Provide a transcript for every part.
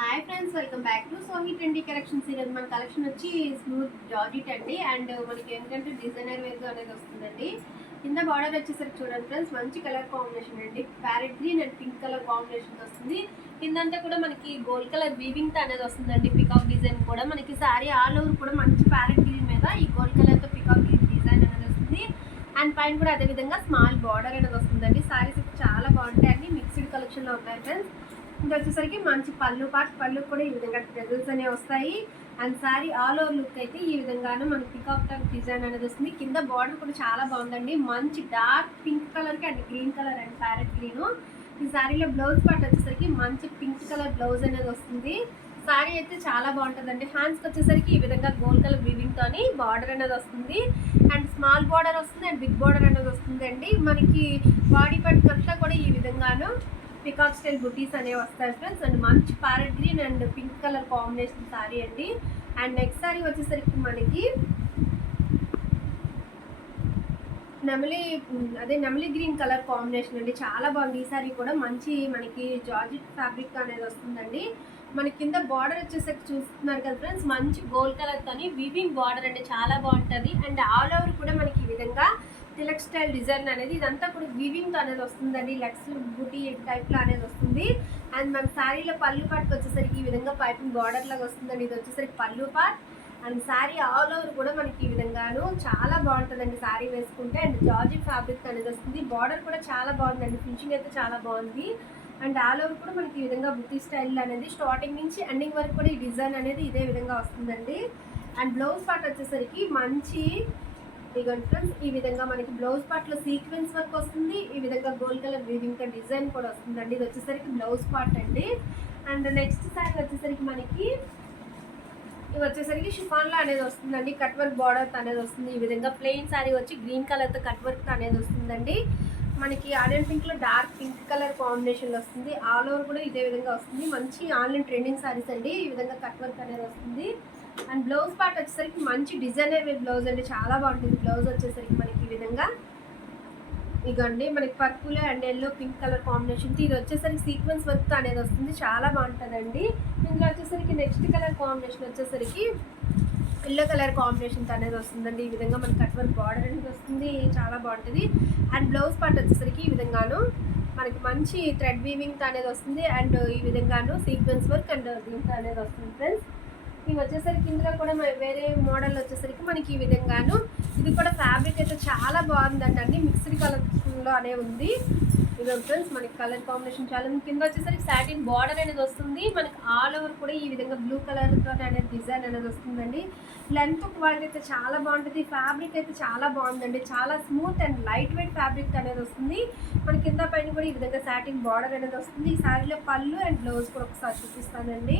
Hi friends, welcome back to సోహీ trendy collections. ఈరోజు మన కలెక్షన్ వచ్చి స్మూత్ జార్జెట్ అండి. అండ్ మనకి ఏంటంటే డిజైనర్ వేర్ అనేది వస్తుందండి. కింద బార్డర్ వచ్చేసరికి చూడండి ఫ్రెండ్స్, మంచి కలర్ కాంబినేషన్ అండి. Parrot green and pink colour combination వస్తుంది. కిందంతా కూడా మనకి గోల్డ్ కలర్ వీవింగ్ అనేది వస్తుందండి. పికాక్ డిజైన్ కూడా మనకి శారీ ఆల్ ఓవర్ కూడా మంచి ప్యారెట్ గ్రీన్ మీద ఈ గోల్డ్ కలర్తో పికాక్ డిజైన్ అనేది వస్తుంది. అండ్ పైన కూడా అదే విధంగా స్మాల్ బార్డర్ అనేది వస్తుందండి. శారీస్ చాలా బాగుంటాయి అండి. మిక్స్డ్ కలెక్షన్లో ఉన్నాయి ఫ్రెండ్స్. ఇది వచ్చేసరికి మంచి పళ్ళు కూడా ఈ విధంగా ట్రెజల్స్ అనేవి వస్తాయి. And sari all over look అయితే ఈ విధంగానే మనకి పికాక్ టైప్ డిజైన్ అనేది వస్తుంది. కింద బార్డర్ కూడా చాలా బాగుందండి. మంచి డార్క్ పింక్ కలర్కి and green colour and parrot green. ఈ శారీలో బ్లౌజ్ పార్ట్ వచ్చేసరికి మంచి పింక్ కలర్ బ్లౌజ్ అనేది వస్తుంది. శారీ అయితే చాలా బాగుంటుందండి. హ్యాండ్స్కి వచ్చేసరికి ఈ విధంగా గోల్డ్ కలర్ వీవింగ్తో బార్డర్ అనేది వస్తుంది. అండ్ స్మాల్ బార్డర్ వస్తుంది అండ్ బిగ్ బార్డర్ అనేది వస్తుంది అండి. మనకి బాడీ పార్ట్ అంతా కూడా ఈ విధంగాను పికాక్ స్టైల్ బుటీస్ అనేవి వస్తాయి ఫ్రెండ్స్. అండ్ మంచి parrot green and pink colour combination sari అండి. అండ్ నెక్స్ట్ శారీ వచ్చేసరికి మనకి నెమలి గ్రీన్ కలర్ కాంబినేషన్ అండి. చాలా బాగుంది. ఈ శారీ కూడా మంచి మనకి జార్జెట్ ఫ్యాబ్రిక్ అనేది వస్తుందండి. మన కింద బార్డర్ వచ్చేసరికి చూస్తున్నారు కదా ఫ్రెండ్స్, మంచి గోల్డ్ కలర్ తోని వీవింగ్ బార్డర్ అండి. చాలా బాగుంటుంది. అండ్ ఆల్ ఓవర్ కూడా మనకి ఈ విధంగా తిలక్ స్టైల్ డిజైన్ అనేది ఇదంతా కూడా వీవింగ్ అనేది వస్తుందండి. లెగ్స్ బూటీ టైప్ లో అనేది వస్తుంది. అండ్ మన శారీలో పళ్ళు పార్ట్కి వచ్చేసరికి ఈ విధంగా పైపింగ్ బార్డర్ లాగా వస్తుందండి. ఇది వచ్చేసరికి పళ్ళు part. And sari all over కూడా మనకి ఈ విధంగాను చాలా బాగుంటుందండి శారీ వేసుకుంటే. అండ్ జార్జెట్ ఫ్యాబ్రిక్ అనేది వస్తుంది. బార్డర్ కూడా చాలా బాగుందండి. ఫినిషింగ్ అయితే చాలా బాగుంది. అండ్ ఆల్ ఓవర్ కూడా మనకి ఈ విధంగా బుట్టి స్టైల్ అనేది స్టార్టింగ్ నుంచి ఎండింగ్ వరకు కూడా ఈ డిజైన్ అనేది ఇదే విధంగా వస్తుందండి. అండ్ బ్లౌజ్ పార్ట్ వచ్చేసరికి మంచి ఫ్రెండ్స్ ఈ విధంగా మనకి బ్లౌజ్ పార్ట్ లో సీక్వెన్స్ వర్క్ వస్తుంది. ఈ విధంగా గోల్డ్ కలర్ వీవింగ్ డిజైన్ కూడా వస్తుందండి. ఇది వచ్చేసరికి బ్లౌజ్ పార్ట్ అండి. అండ్ నెక్స్ట్ శారీ వచ్చేసరికి మనకి ఇవి వచ్చేసరికి షిఫాన్ లో అనేది వస్తుందండి. కట్ వర్క్ బార్డర్ అనేది వస్తుంది. ఈ విధంగా ప్లెయిన్ శారీ వచ్చి గ్రీన్ కలర్ తో కట్ వర్క్ అనేది వస్తుందండి. మనకి ఆనియన్ పింక్ లో డార్క్ పింక్ కలర్ కాంబినేషన్ వస్తుంది. ఆల్ ఓవర్ కూడా ఇదే విధంగా వస్తుంది. మంచి ఆన్లైన్ ట్రెండింగ్ శారీస్ అండి. ఈ విధంగా కట్ వర్క్ అనేది వస్తుంది. అండ్ బ్లౌజ్ పార్ట్ వచ్చేసరికి మంచి డిజైనర్ వేర్ బ్లౌజ్ అండి. చాలా బాగుంటుంది. బ్లౌజ్ వచ్చేసరికి మనకి ఈ విధంగా ఇదండి మనకి purple and yellow pink colour combination. ఇది వచ్చేసరికి సీక్వెన్స్ వర్క్ అనేది వస్తుంది. చాలా బాగుంటుందండి. ఇందులో వచ్చేసరికి నెక్స్ట్ కలర్ కాంబినేషన్ వచ్చేసరికి ఎల్లో కలర్ కాంబినేషన్ అనేది వస్తుందండి. ఈ విధంగా మనకి కట్ వర్క్ బార్డర్ అనేది వస్తుంది. చాలా బాగుంటుంది. అండ్ బ్లౌజ్ పార్ట్ వచ్చేసరికి ఈ విధంగాను మనకి మంచి థ్రెడ్ వీవింగ్ అనేది వస్తుంది. అండ్ ఈ విధంగాను సీక్వెన్స్ వర్క్ అండ్ దీంతో అనేది వస్తుంది ఫ్రెండ్స్. ఇవి వచ్చేసరికి ఇందులో కూడా వేరే మోడల్ వచ్చేసరికి మనకి ఈ విధంగాను ఇది కూడా ఫ్యాబ్రిక్ అయితే చాలా బాగుందండి. అన్ని మిక్స్డ్ కలర్లో అనే ఉంది. ఇది ఫ్రెండ్స్ మనకి కలర్ కాంబినేషన్ చాలా కింద వచ్చేసరికి సాటిన్ బార్డర్ అనేది వస్తుంది. మనకి ఆల్ ఓవర్ కూడా ఈ విధంగా బ్లూ కలర్తో అనేది డిజైన్ అనేది వస్తుందండి. లెంత్ క్వాలిటీ అయితే చాలా బాగుంటుంది. ఫ్యాబ్రిక్ అయితే చాలా బాగుందండి. చాలా smooth and light weight fabric అనేది వస్తుంది. మన కింద పైన కూడా ఈ విధంగా సాటిన్ బార్డర్ అనేది వస్తుంది. ఈ శారీలో పళ్ళు అండ్ బ్లౌజ్ కూడా ఒకసారి చూపిస్తానండి.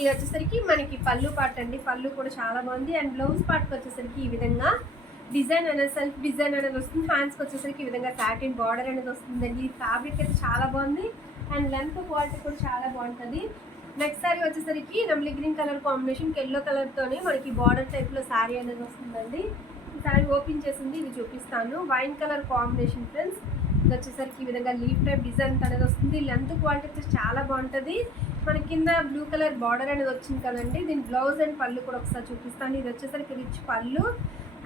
ఇది వచ్చేసరికి మనకి పళ్ళు పార్ట్ అండి. పళ్ళు కూడా చాలా బాగుంది. అండ్ బ్లౌజ్ పార్ట్కి వచ్చేసరికి ఈ విధంగా డిజైన్ అనేది సెల్ఫ్ డిజైన్ అనేది వస్తుంది. హ్యాండ్స్కి వచ్చేసరికి ఈ విధంగా సాటిన్ బార్డర్ అనేది వస్తుందండి. ఈ ఫ్యాబ్రిక్ అయితే చాలా బాగుంది. అండ్ లెంత్ క్వాలిటీ కూడా చాలా బాగుంటుంది. నెక్స్ట్ శారీ వచ్చేసరికి నెమలి గ్రీన్ కలర్ కాంబినేషన్ ఎల్లో కలర్తోనే మనకి బార్డర్ టైప్లో శారీ అనేది వస్తుందండి. ఈ శారీ ఓపెన్ చేసింది ఇది చూపిస్తాను. Wine colour combination friends. ఇది వచ్చేసరికి ఈ విధంగా లీఫ్ టైప్ డిజైన్ అనేది వస్తుంది. లెంత్ క్వాలిటీ అయితే చాలా బాగుంటుంది. మన కింద బ్లూ కలర్ బార్డర్ అనేది వచ్చింది కదండి. దీని బ్లౌజ్ అండ్ పళ్ళు కూడా ఒకసారి చూపిస్తాను. ఇది వచ్చేసరికి రిచ్ పళ్ళు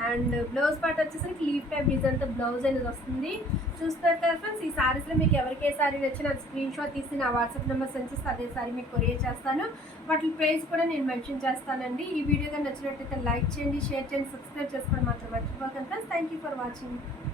అండ్ బ్లౌజ్ పార్ట్ వచ్చేసరికి లీఫ్ టైప్ డిజైన్తో బ్లౌజ్ అనేది వస్తుంది. చూస్తారు కదా ఫ్రెండ్స్, ఈ శారీస్లో మీకు ఎవరికి ఏ శారీ నచ్చినా స్క్రీన్ షాట్ తీసి నా వాట్సాప్ నెంబర్ సెండ్ చేస్తే అదే శారీ మీకు కొరియర్ చేస్తాను. వాటి ప్రైస్ కూడా నేను మెన్షన్ చేస్తానండి. ఈ వీడియో కానీ నచ్చినట్టయితే లైక్ చేయండి, షేర్ చేయండి, సబ్స్క్రైబ్ చేసుకోవడం మాత్రం మర్చిపోకండి friends. Thank you for watching.